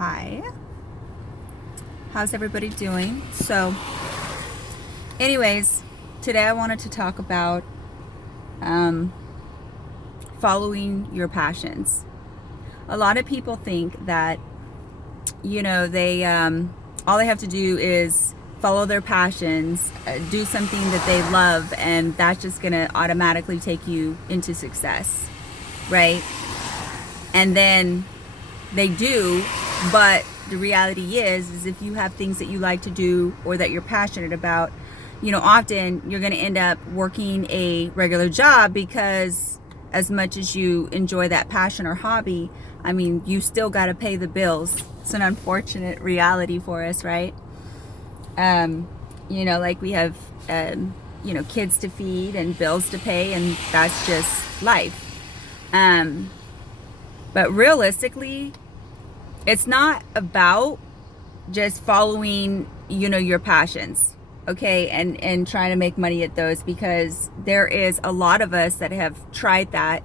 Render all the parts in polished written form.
Hi. How's everybody doing? So, anyways, today I wanted to talk about following your passions. A lot of people think that, they all they have to do is follow their passions, do something that they love, and that's just going to automatically take you into success, right? And then they do, but the reality is if you have things that you like to do or that you're passionate about, often you're going to end up working a regular job, because as much as you enjoy that passion or hobby, you still got to pay the bills. It's an unfortunate reality for us, right? Like we have, kids to feed and bills to pay, and that's just life. But realistically, it's not about just following, your passions, okay, and trying to make money at those, because there is a lot of us that have tried that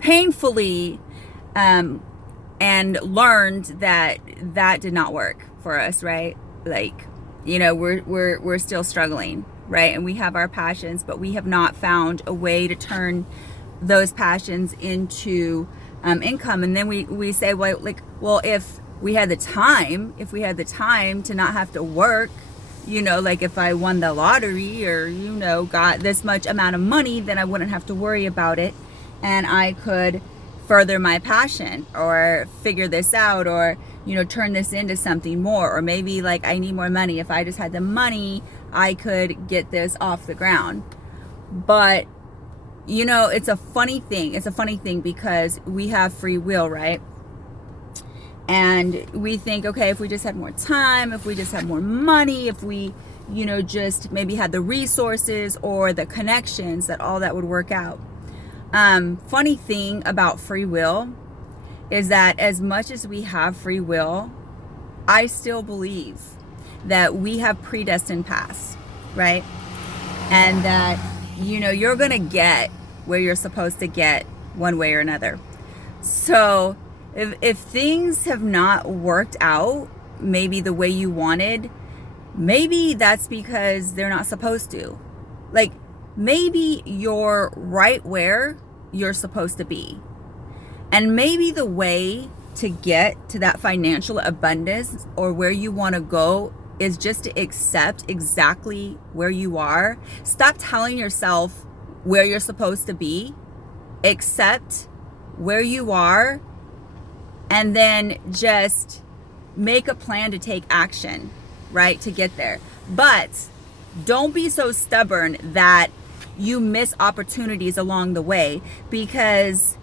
painfully, and learned that that did not work for us, right? Like, we're still struggling, right? And we have our passions, but we have not found a way to turn those passions into income. And then we say, well, if we had the time to not have to work, like if I won the lottery or, got this much amount of money, then I wouldn't have to worry about it. And I could further my passion or figure this out, or, turn this into something more. Or maybe like I need more money. If I just had the money, I could get this off the ground. But it's a funny thing because we have free will, right? And we think, okay, if we just had more time, if we just had more money, if we, just maybe had the resources or the connections, that all that would work out. Funny thing about free will is that as much as we have free will, I still believe that we have predestined paths, right? And that, you're going to get where you're supposed to get one way or another. So if things have not worked out maybe the way you wanted, maybe that's because they're not supposed to. Like, maybe you're right where you're supposed to be. And maybe the way to get to that financial abundance or where you want to go is just to accept exactly where you are. Stop telling yourself where you're supposed to be. Accept where you are, and then just make a plan to take action, right, to get there. But don't be so stubborn that you miss opportunities along the way, because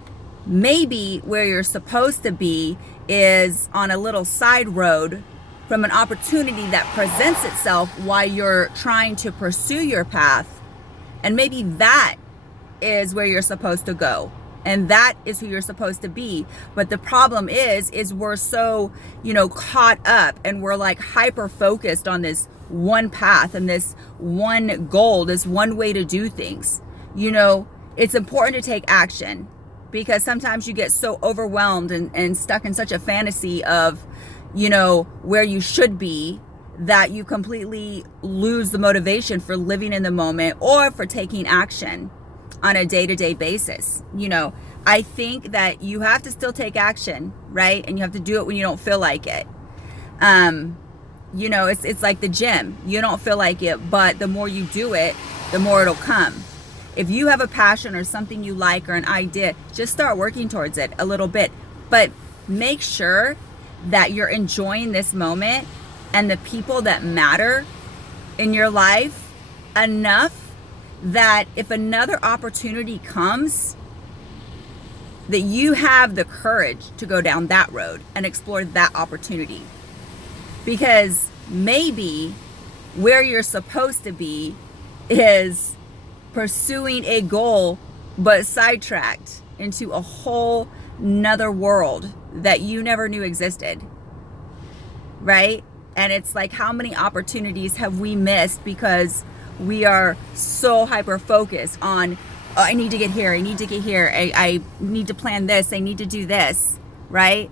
maybe where you're supposed to be is on a little side road from an opportunity that presents itself while you're trying to pursue your path. And maybe that is where you're supposed to go. And that is who you're supposed to be. But the problem is we're so, caught up, and we're like hyper focused on this one path and this one goal, this one way to do things. It's important to take action, because sometimes you get so overwhelmed and stuck in such a fantasy of, where you should be, that you completely lose the motivation for living in the moment or for taking action on a day-to-day basis. I think that you have to still take action, right? And you have to do it when you don't feel like it. It's like the gym. You don't feel like it, but the more you do it, the more it'll come. If you have a passion or something you like or an idea, just start working towards it a little bit. But make sure that you're enjoying this moment and the people that matter in your life enough that if another opportunity comes, that you have the courage to go down that road and explore that opportunity. Because maybe where you're supposed to be is pursuing a goal, but sidetracked into a whole nother world that you never knew existed, right? And it's like, how many opportunities have we missed because we are so hyper focused on, oh, I need to get here, I need to plan this, I need to do this, right?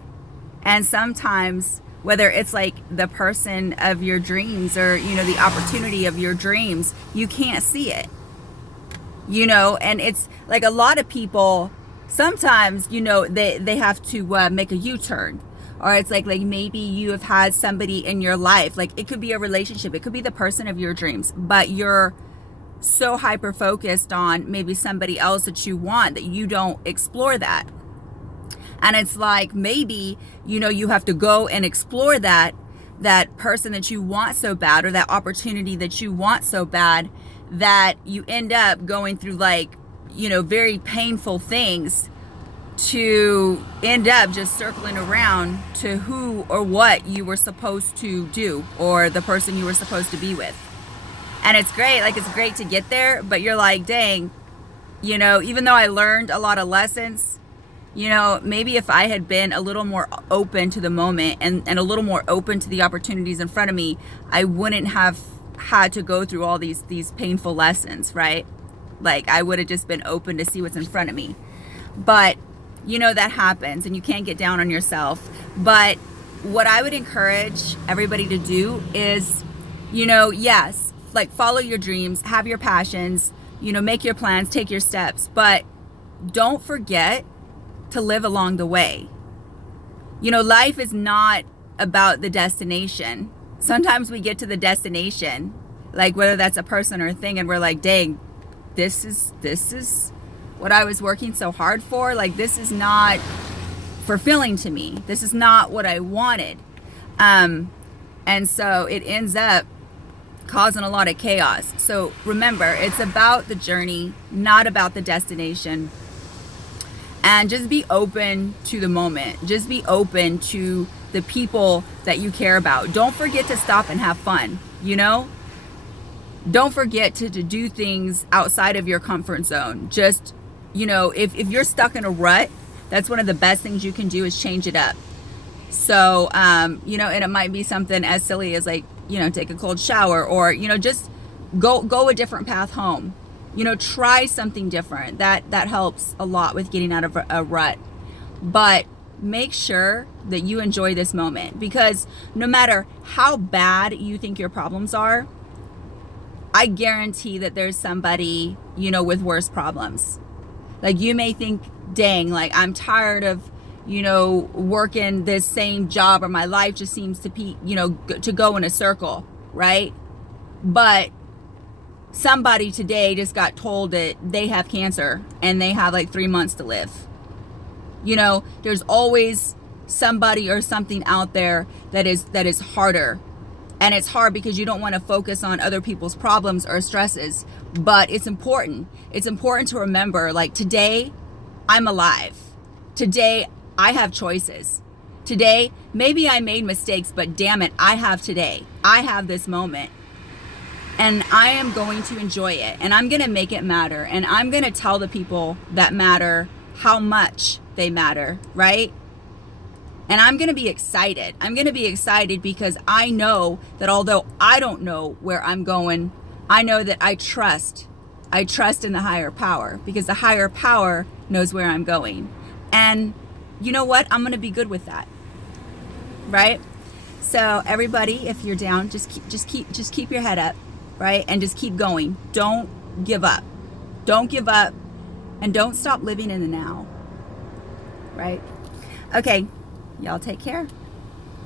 And sometimes whether it's like the person of your dreams or, you know, the opportunity of your dreams, you can't see it, you know. And it's like a lot of people sometimes, you know, they have to make a U-turn, or it's like maybe you have had somebody in your life, like it could be a relationship, it could be the person of your dreams, but you're so hyper focused on maybe somebody else that you want that you don't explore that. And it's like maybe, you know, you have to go and explore that person that you want so bad, or that opportunity that you want so bad, that you end up going through like, you know, very painful things to end up just circling around to who or what you were supposed to do, or the person you were supposed to be with. And it's great, like it's great to get there, but you're like, dang, you know, even though I learned a lot of lessons, you know, maybe if I had been a little more open to the moment and a little more open to the opportunities in front of me, I wouldn't have had to go through all these painful lessons, right? Like I would have just been open to see what's in front of me. But, you know, that happens and you can't get down on yourself. But what I would encourage everybody to do is, you know, yes, like follow your dreams, have your passions, you know, make your plans, take your steps, but don't forget to live along the way. You know, life is not about the destination. Sometimes we get to the destination, like whether that's a person or a thing, and we're like, dang, this is what I was working so hard for. Like, this is not fulfilling to me. This is not what I wanted. And so it ends up causing a lot of chaos. So remember, it's about the journey, not about the destination. And just be open to the moment. Just be open to the people that you care about. Don't forget to stop and have fun, you know? Don't forget to do things outside of your comfort zone. Just, you know, if you're stuck in a rut, that's one of the best things you can do is change it up. So, you know, and it might be something as silly as like, you know, take a cold shower, or, you know, just go a different path home. You know, try something different. That helps a lot with getting out of a rut. But make sure that you enjoy this moment, because no matter how bad you think your problems are, I guarantee that there's somebody, you know, with worse problems. Like you may think, dang, like I'm tired of, you know, working this same job, or my life just seems to be, you know, to go in a circle, right? But somebody today just got told that they have cancer and they have like 3 months to live. You know, there's always somebody or something out there that is harder. And it's hard because you don't want to focus on other people's problems or stresses. But it's important. It's important to remember, like, today I'm alive. Today I have choices. Today, maybe I made mistakes, but damn it, I have today. I have this moment. And I am going to enjoy it, and I'm going to make it matter, and I'm going to tell the people that matter how much they matter, right? And I'm going to be excited. I'm going to be excited because I know that although I don't know where I'm going, I know that I trust in the higher power, because the higher power knows where I'm going. And you know what? I'm going to be good with that, right? So everybody, if you're down, just keep your head up. Right? And just keep going. Don't give up. Don't give up. And don't stop living in the now. Right? Okay. Y'all take care.